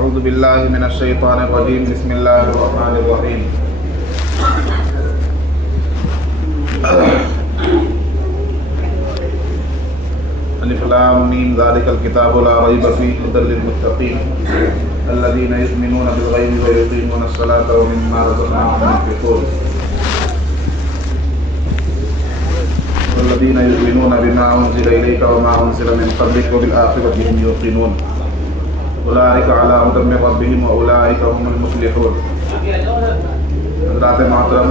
اعوذ باللہ من الشیطان الرجیم بسم اللہ الرحمن الرحیم الف لام میم ذالک الکتاب لا ریب فیہ ھدی للمتقین الذین یؤمنون بالغیب ویقیمون الصلاۃ ومما رزقناہم ينفقون والذین یؤمنون بما انزل الیک وما انزل من قبلک وبالآخرۃ هم یوقنون اولئک علی ھدی من ربہم واولئک هم المفلحون۔ حضرات محترم،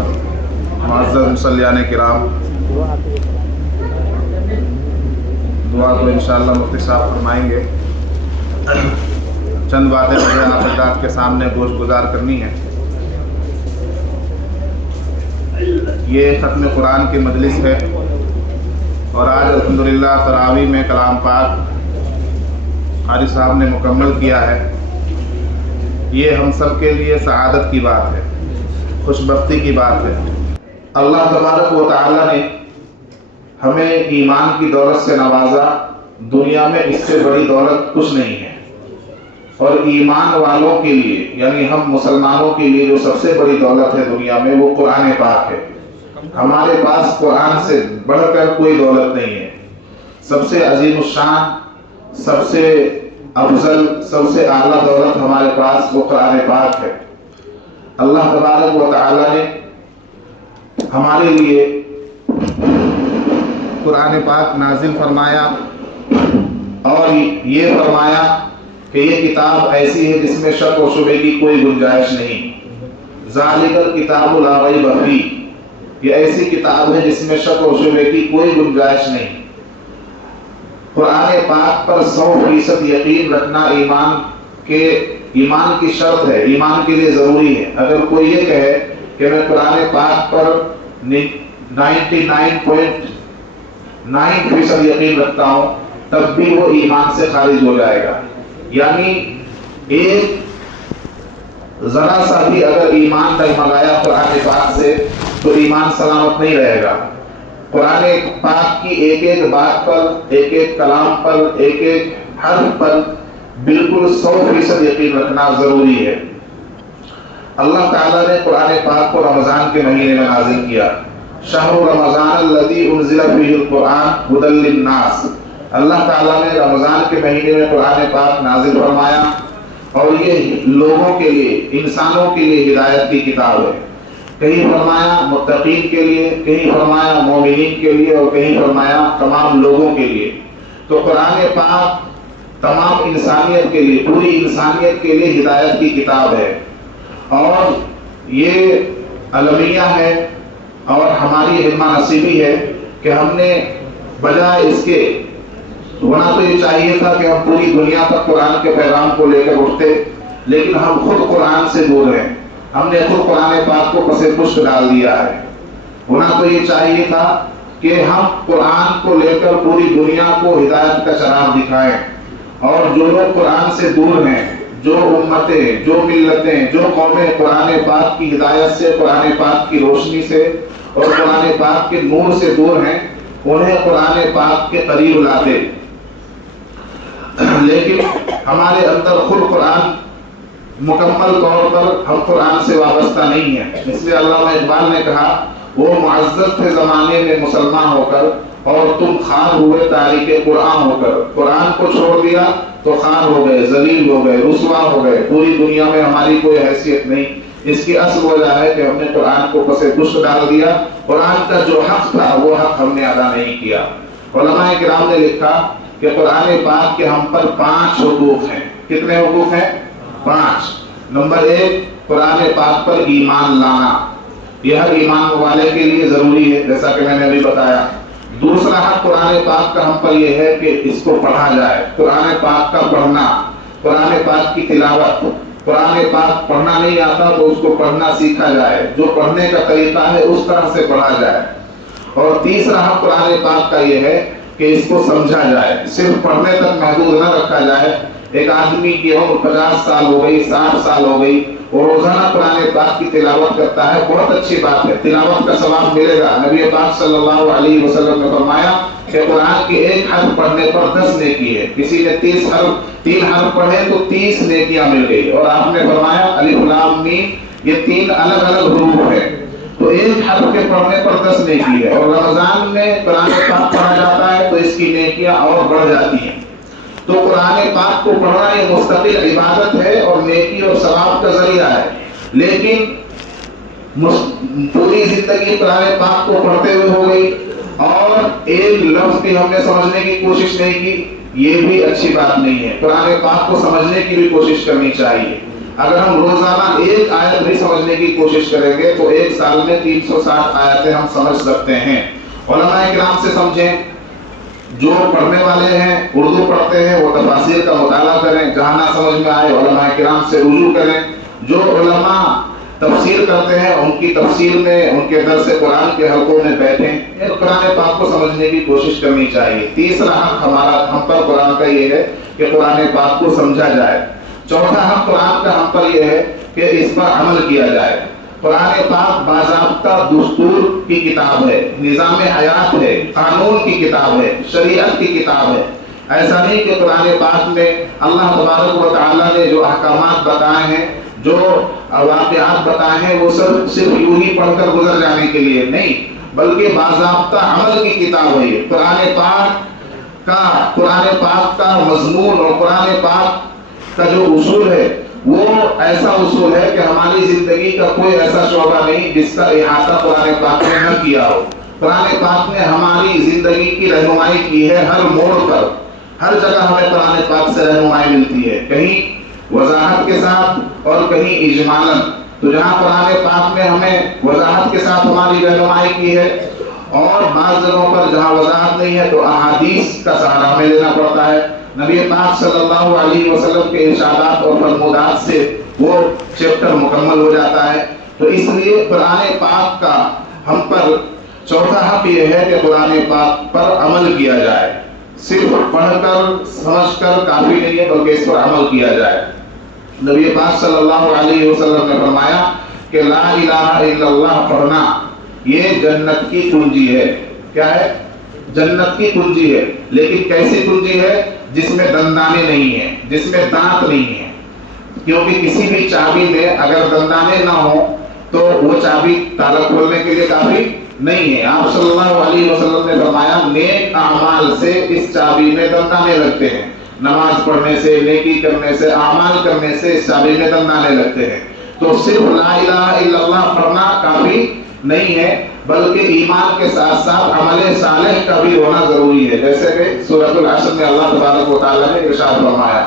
معزز مصلیان کرام، دعا تو انشاءاللہ مفتی صاحب فرمائیں گے۔ چند باتیں مجھے آپ حضرات کے سامنے گوش گزار کرنی ہیں۔ یہ ختم قرآن کی مجلس ہے اور آج الحمدللہ تراویح میں کلام پاک قاری صاحب نے مکمل کیا ہے۔ یہ ہم سب کے لیے سعادت کی بات ہے، خوش بختی کی بات ہے۔ اللہ تبارک و تعالی نے ہمیں ایمان کی دولت سے نوازا، دنیا میں اس سے بڑی دولت کچھ نہیں ہے۔ اور ایمان والوں کے لیے یعنی ہم مسلمانوں کے لیے جو سب سے بڑی دولت ہے دنیا میں وہ قرآن پاک ہے۔ ہمارے پاس قرآن سے بڑھ کر کوئی دولت نہیں ہے۔ سب سے عظیم الشان، سب سے افضل، سب سے اعلیٰ دولت ہمارے پاس وہ قرآن پاک ہے۔ اللہ تبارک و تعالی نے ہمارے لیے قرآن پاک نازل فرمایا اور یہ فرمایا کہ یہ کتاب ایسی ہے جس میں شک و شبہ کی کوئی گنجائش نہیں۔ ذالک الکتاب لا ریب فیہ، یہ ایسی کتاب ہے جس میں شک و شبہ کی کوئی گنجائش نہیں۔ قرآن پاک پر 100% یقین رکھنا ایمان کی شرط ہے، ایمان کے لیے ضروری ہے۔ اگر کوئی یہ کہے کہ میں قرآن پاک پر 99.9% یقین رکھتا ہوں، تب بھی وہ ایمان سے خارج ہو جائے گا۔ یعنی ایک ذرا سا بھی اگر ایمان ڈگمگایا قرآن پاک سے تو ایمان سلامت نہیں رہے گا۔ قرآن پاک کی ایک ایک بات پر، ایک ایک کلام پر، ایک ایک حرف پر بالکل 100% یقین رکھنا ضروری ہے۔ اللہ تعالیٰ نے قرآن پاک کو رمضان کے مہینے میں نازل کیا۔ شہر رمضان الذی انزل فیہ القرآن ھدی للناس، اللہ تعالیٰ نے رمضان کے مہینے میں قرآن پاک نازل فرمایا اور یہ لوگوں کے لیے، انسانوں کے لیے ہدایت کی کتاب ہے۔ کہیں فرمایا متقین کے لیے، کہیں فرمایا مومنین کے لیے اور کہیں فرمایا تمام لوگوں کے لیے۔ تو قرآن پاک تمام انسانیت کے لیے، پوری انسانیت کے لیے ہدایت کی کتاب ہے اور یہ المیہ ہے اور ہماری ہمہ نصیبی ہے کہ ہم نے بجائے اس کے، ہونا تو یہ چاہیے تھا کہ ہم پوری دنیا تک قرآن کے پیغام کو لے کر اٹھتے، لیکن ہم خود قرآن سے دور ہیں۔ ہم نے خود قرآن پاک کو پس پشت ڈال دیا ہے۔ ہونا تو یہ چاہیے تھا کہ ہم قرآن کو لے کر پوری دنیا کو ہدایت کا چراغ دکھائیں، اور جو لوگ قرآن سے دور ہیں، جو امتیں، جو ملتیں، جو قومیں قرآن پاک کی ہدایت سے، قرآن پاک کی روشنی سے اور قرآن پاک کے نور سے دور ہیں، انہیں قرآن پاک کے قریب لاتے۔ لیکن ہمارے اندر خود قرآن مکمل طور پر ہم قرآن سے وابستہ نہیں ہیں۔ اس لیے علامہ اقبال نے کہا وہ معزز تھے زمانے میں مسلمان ہو کر اور تم خار ہوئے تاریک قرآن ہو کر۔ قرآن کو چھوڑ دیا تو خار ہو گئے، ذلیل ہو گئے، رسوا ہو گئے، پوری دنیا میں ہماری کوئی حیثیت نہیں۔ اس کی اصل وجہ ہے کہ ہم نے قرآن کو پس پشت ڈال دیا، قرآن کا جو حق تھا وہ حق ہم نے ادا نہیں کیا۔ علماء کرام نے لکھا کہ قرآن پاک کے ہم پر 5 حقوق ہیں۔ کتنے حقوق ہیں؟ 5۔ نمبر 1، قرآن پاک پر ایمان لانا، یہ ہر ایمان والے کے لیے ضروری ہے، جیسا کہ میں نے ابھی بتایا۔ دوسرا حق قرآن پاک کا ہم پر یہ ہے کہ اس کو پڑھا جائے، قرآن پاک کا پڑھنا، قرآن پاک کی تلاوت۔ قرآن پاک پڑھنا نہیں آتا تو اس کو پڑھنا سیکھا جائے، جو پڑھنے کا طریقہ ہے اس طرح سے پڑھا جائے۔ اور تیسرا حق قرآن پاک کا یہ ہے کہ اس کو سمجھا جائے، صرف پڑھنے تک محدود نہ رکھا جائے۔ ایک آدمی کی عمر 50 سال ہو گئی، 60 سال ہو گئی، وہ روزانہ قرآن پاک کی تلاوت کرتا ہے، بہت اچھی بات ہے، تلاوت کا ثواب ملے گا۔ نبی پاک صلی اللہ علیہ وسلم نے فرمایا کہ قرآن کے ایک حرف پڑھنے پر 10 نیکی ہے، کسی نے 3 حرف پڑھے تو 30 نیکیاں مل گئی، اور آپ نے فرمایا الف لام میم یہ 3 الگ الگ حروف ہے، تو ایک حرف کے پڑھنے پر 10 نیکی ہے، اور رمضان میں قرآن پاک پڑھا جاتا ہے تو اس کی نیکیاں اور بڑھ جاتی ہیں۔ تو قرآن پاک کو پڑھنا یہ مستقل عبادت ہے اور نیکی اور ثواب کا ذریعہ ہے، لیکن پوری زندگی قرآن پاک کو پڑھتے ہوئے ہو گئی اور ایک لفظ بھی ہم نے سمجھنے کی کوشش نہیں کی، یہ بھی اچھی بات نہیں ہے۔ قرآن پاک کو سمجھنے کی بھی کوشش کرنی چاہیے۔ اگر ہم روزانہ ایک آیت بھی سمجھنے کی کوشش کریں گے تو ایک سال میں 360 آیتیں ہم سمجھ سکتے ہیں۔ علماء کرام سے سمجھیں، جو پڑھنے والے ہیں اردو پڑھتے ہیں وہ تفاسیر کا مطالعہ کریں، جہاں نہ سمجھ میں آئے علماء کرام سے رجوع کریں۔ جو علماء تفسیر کرتے ہیں ان کی تفسیر میں ان کے درس قرآن کے حلقوں میں بیٹھیں، قرآن پاک کو سمجھنے کی کوشش کرنی چاہیے۔ تیسرا حق ہم پر قرآن کا یہ ہے کہ قرآن پاک کو سمجھا جائے۔ چوتھا حق قرآن کا ہم پر یہ ہے کہ اس پر عمل کیا جائے۔ قرآن پاک باضابطہ دستور کی کتاب ہے، نظام حیات ہے، قانون کی کتاب ہے، شریعت کی کتاب ہے۔ ایسا نہیں کہ قرآن پاک میں اللہ تبارک و تعالیٰ نے جو احکامات بتائے ہیں، جو واقعات بتائے ہیں، وہ سب صرف یوں ہی پڑھ کر گزر جانے کے لیے نہیں، بلکہ باضابطہ عمل کی کتاب ہے یہ۔ قرآن پاک کا مضمون اور قرآن پاک کا جو اصول ہے وہ ایسا اصول ہے کہ ہماری زندگی کا کوئی ایسا شعبہ نہیں جس کا احاطہ قرآن پاک نے نہ کیا ہو۔ قرآن پاک نے ہماری زندگی کی رہنمائی کی ہے، ہر موڑ پر، ہر جگہ ہمیں قرآن پاک سے رہنمائی ملتی ہے، کہیں وضاحت کے ساتھ اور کہیں اجمالاً۔ تو جہاں قرآن پاک نے ہمیں وضاحت کے ساتھ ہماری رہنمائی کی ہے، اور بعض جگہوں پر جہاں وضاحت نہیں ہے تو احادیث کا سہارا ہمیں لینا پڑتا ہے۔ نبی پاک صلی اللہ علیہ وسلم کے ارشادات اور فرمودات سے وہ چیپٹر مکمل ہو جاتا ہے۔ تو اس لیے قرآن پاک کا ہم پر چوتھا حق یہ ہے کہ قرآن پاک پر عمل کیا جائے، صرف پڑھ کر سمجھ کر کافی نہیں ہے بلکہ اس پر عمل کیا جائے۔ نبی پاک صلی اللہ علیہ وسلم نے فرمایا کہ لا الہ الا اللہ پڑھنا یہ جنت کی کنجی ہے۔ کیا ہے؟ جنت کی کنجی ہے، لیکن کیسی کنجی ہے؟ جس میں دندانے نہیں ہیں، جس میں دانت نہیں ہیں، کیونکہ کسی بھی چابی میں اگر دندانے نہ ہوں تو وہ چابی تالا کھولنے کے لیے کافی نہیں ہے۔ آپ صلی اللہ علیہ وسلم نے فرمایا نیک اعمال سے اس چابی میں دندانے لگتے ہیں، نماز پڑھنے سے، نیکی کرنے سے، اعمال کرنے سے اس چابی میں دندانے لگتے ہیں۔ تو صرف لا الہ الا اللہ پڑھنا کافی نہیں ہے، بلکہ ایمان کے ساتھ ساتھ عمل صالح کا بھی ہونا ضروری ہے، جیسے کہ سورۃ العصر میں اللہ تبارک و تعالیٰ نے ارشاد فرمایا۔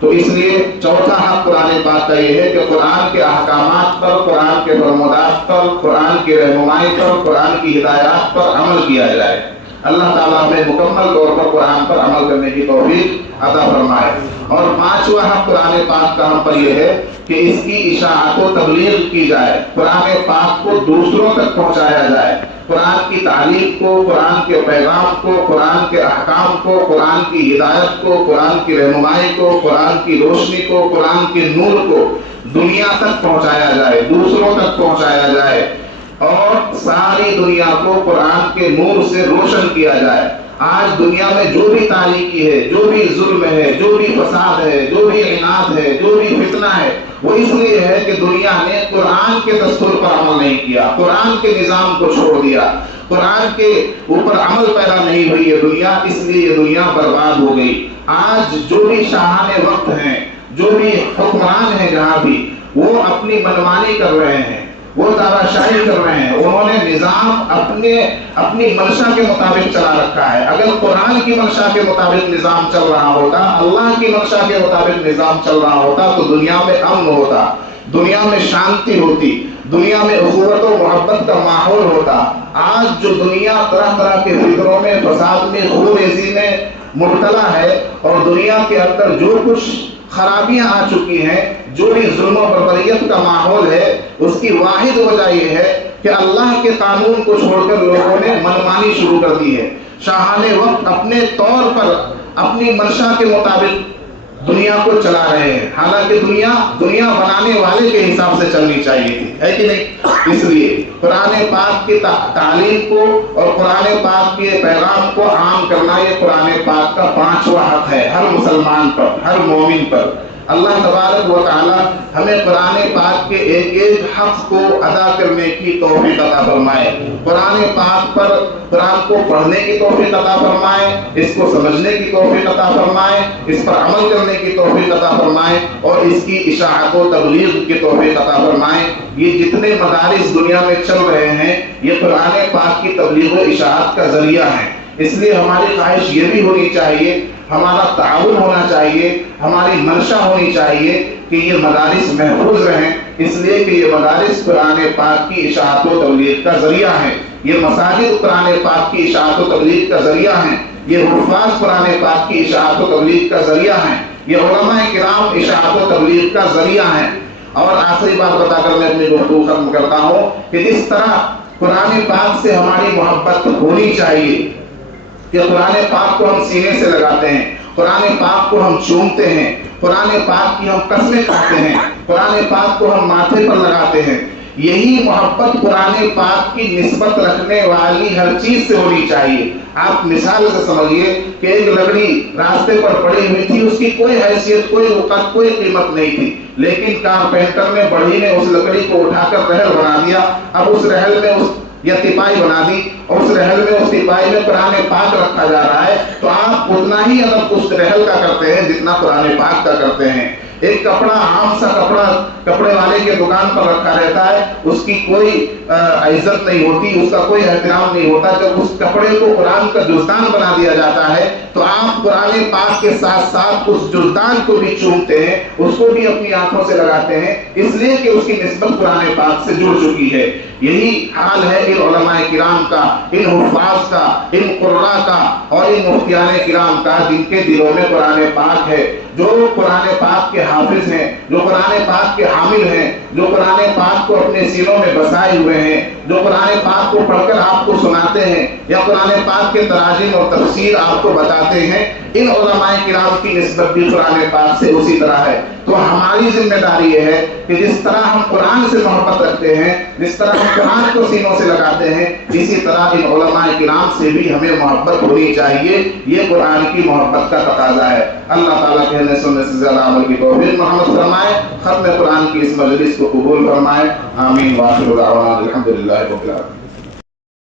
تو اس لیے چوتھا حق قرآن پاک کا یہ ہے کہ قرآن کے احکامات پر، قرآن کے فرمودات پر، قرآن کی رہنمائی پر، قرآن کی ہدایات پر عمل کیا جائے۔ اللہ تعالیٰ ہمیں مکمل طور پر قرآن پر عمل کرنے کی توفیق عطا فرمائے۔ اور پانچواں حق قرآن پاک کا ہم پر یہ ہے کہ اس کی اشاعت و تبلیغ کی جائے، قرآن پاک کو دوسروں تک پہنچایا جائے، قرآن کی تعلیم کو، قرآن کے پیغام کو، قرآن کے احکام کو، قرآن کی ہدایت کو، قرآن کی رہنمائی کو، قرآن کی روشنی کو، قرآن کے نور کو دنیا تک پہنچایا جائے، دوسروں تک پہنچایا جائے، اور ساری دنیا کو قرآن کے نور سے روشن کیا جائے۔ آج دنیا میں جو بھی تاریکی ہے، جو بھی ظلم ہے، جو بھی فساد ہے، جو بھی عناد ہے، جو بھی فتنہ ہے، وہ اس لیے ہے کہ دنیا نے قرآن کے دستور پر عمل نہیں کیا، قرآن کے نظام کو چھوڑ دیا، قرآن کے اوپر عمل پیدا نہیں ہوئی یہ دنیا، اس لیے یہ دنیا برباد ہو گئی۔ آج جو بھی شاہان وقت ہیں، جو بھی حکمران ہیں جہاں بھی، وہ اپنی منمانی کر رہے ہیں، وہ دعویٰ شاہی کر رہے ہیں، انہوں نے نظام اپنی منشا کے مطابق چلا رکھا ہے۔ اگر قرآن کی منشا کے مطابق نظام چل رہا ہوتا، اللہ کی منشا کے مطابق نظام چل رہا ہوتا تو دنیا میں امن ہوتا، دنیا میں شانتی ہوتی، دنیا میں اخوت و محبت کا ماحول ہوتا۔ آج جو دنیا طرح طرح کے فکروں میں، فساد میں، خونریزی میں مبتلا ہے، اور دنیا کے اندر جو کچھ خرابیاں آ چکی ہیں، جو بھی ظلم و بربریت کا ماحول ہے، اس کی واحد وجہ یہ ہے کہ اللہ کے قانون کو چھوڑ کر لوگوں نے منمانی شروع کر دی ہے۔ شاہان وقت اپنے طور پر اپنی منشا کے مطابق دنیا کو چلا رہے ہیں، حالانکہ دنیا بنانے والے کے حساب سے چلنی چاہیے تھی، ہے کہ نہیں؟ اس لیے قرآن پاک کی تعلیم کو اور قرآن پاک کے پیغام کو عام کرنا یہ قرآن پاک کا 5واں حق ہے ہر مسلمان پر، ہر مومن پر۔ اللہ تبارک و تعالی ہمیں قرآن پاک کے ایک ایک حق کو ادا کرنے کی توفیق عطا فرمائے، قرآن پاک پر قرآن کو پڑھنے کی توفیق عطا فرمائے، اس کو سمجھنے کی توفیق عطا فرمائے، اس پر عمل کرنے کی توفیق عطا فرمائے اور اس کی اشاعت و تبلیغ کی توفیق عطا فرمائے۔ یہ جتنے مدارس دنیا میں چل رہے ہیں یہ قرآن پاک کی تبلیغ و اشاعت کا ذریعہ ہے۔ اس لیے ہماری خواہش یہ بھی ہونی چاہیے، ہمارا تعاون ہونا چاہیے، ہماری منشا ہونی چاہیے کہ یہ مدارس محفوظ رہیں، اس لیے کہ یہ مدارس قرآن پاک کی اشاعت و تبلیغ کا ذریعہ ہیں، یہ مساجد قرآن پاک کی اشاعت و تبلیغ کا ذریعہ ہیں، یہ حفاظ قرآن پاک کی اشاعت و تبلیغ کا ذریعہ ہیں، یہ علماء کرام اشاعت و تبلیغ کا ذریعہ ہیں۔ اور آخری بات بتا کر میں اپنی گفتگو ختم کرتا ہوں کہ جس طرح قرآن پاک سے ہماری محبت ہونی چاہیے کہ قرآن پاک کو ہم سینے سے لگاتے ہیں، قرآن پاک کو ہم چومتے ہیں، قرآن پاک کی ہم قسمیں کھاتے ہیں، قرآن پاک کو ہم ماتھے پر لگاتے ہیں، یہی محبت قرآن پاک کی نسبت رکھنے والی ہر چیز سے ہونی چاہیے۔ آپ مثال سے سمجھیے کہ ایک لکڑی راستے پر پڑی ہوئی تھی، اس کی کوئی حیثیت، کوئی وقت، کوئی قیمت نہیں تھی، لیکن کارپینٹر نے بڑھئی نے اس لکڑی کو اٹھا کر رحل بنا دیا۔ اب اس رحل میں یا تپائی بنا دی اور اس رحل میں اس تپائی میں قرآن پاک رکھا جا رہا ہے، تو آپ اتنا ہی ادب اس رحل کا کرتے ہیں جتنا قرآن پاک کا کرتے ہیں۔ ایک کپڑا، عام سا کپڑا کپڑے والے کے دکان پر رکھا رہتا ہے، اس کی کوئی عزت نہیں ہوتی، اس کا کوئی احترام نہیں ہوتا۔ جب اس کپڑے کو قرآن کا جزدان بنا دیا جاتا ہے تو آپ قرآن پاک کے ساتھ ساتھ اس جزدان کو بھی چومتے ہیں، اس کو بھی اپنی آنکھوں سے لگاتے ہیں، اس لیے کہ اس کی نسبت قرآن پاک سے جڑ چکی ہے۔ یہی حال ہے ان علماء کرام کا، ان حفاظ کا، ان قراء کا اور ان مفتیان کرام کا جن کے دلوں میں قرآن پاک ہے، جو قرآن پاک کے حافظ ہیں، جو قرآن پاک کے حامل ہیں، جو قرآن پاک کو اپنے سینوں میں بسائے ہوئے ہیں، جو قرآن پاک کو پڑھ کر آپ کو سناتے ہیں یا قرآن پاک کے تراجم اور تفسیر آپ کو بتاتے ہیں، ان علماء کرام کی نسبت بھی قرآن پاک سے اسی طرح ہے۔ تو ہماری ذمہ داری یہ ہے کہ جس طرح ہم قرآن سے محبت رکھتے ہیں، جس طرح ہم قرآن کو سینوں سے لگاتے ہیں، اسی طرح ان علماء کرام سے بھی ہمیں محبت ہونی چاہیے۔ یہ قرآن کی محبت کا تقاضا ہے۔ اللہ تعالیٰ کہنے سننے سے زیادہ عمل کی توفیق محمد فرمائے، ختم قرآن کی اس مجلس کو قبول فرمائے، آمین۔ وآخر دعوانا الحمدللہ رب العالمین۔